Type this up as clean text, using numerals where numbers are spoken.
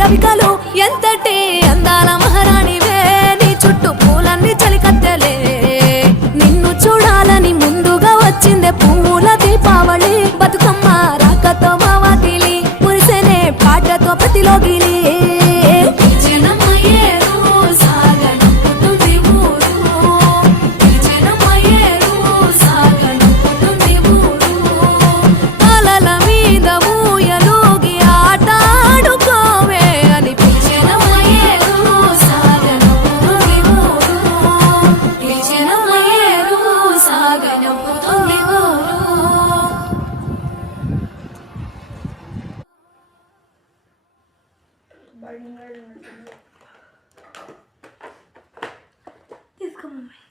రవికలు ఎంతటి అందాల మహారాణివే నీ చుట్టూ పూలన్నీ చలికత్తెలే నిన్ను చూడాలని ముందుగా వచ్చిందే పువ్వుల దీపావళి బతుకమ్మ రాకతో మా వాకిలి మురిసెనే పాటతో ప్రతిలోగిలి తీసుకో మమ్మీ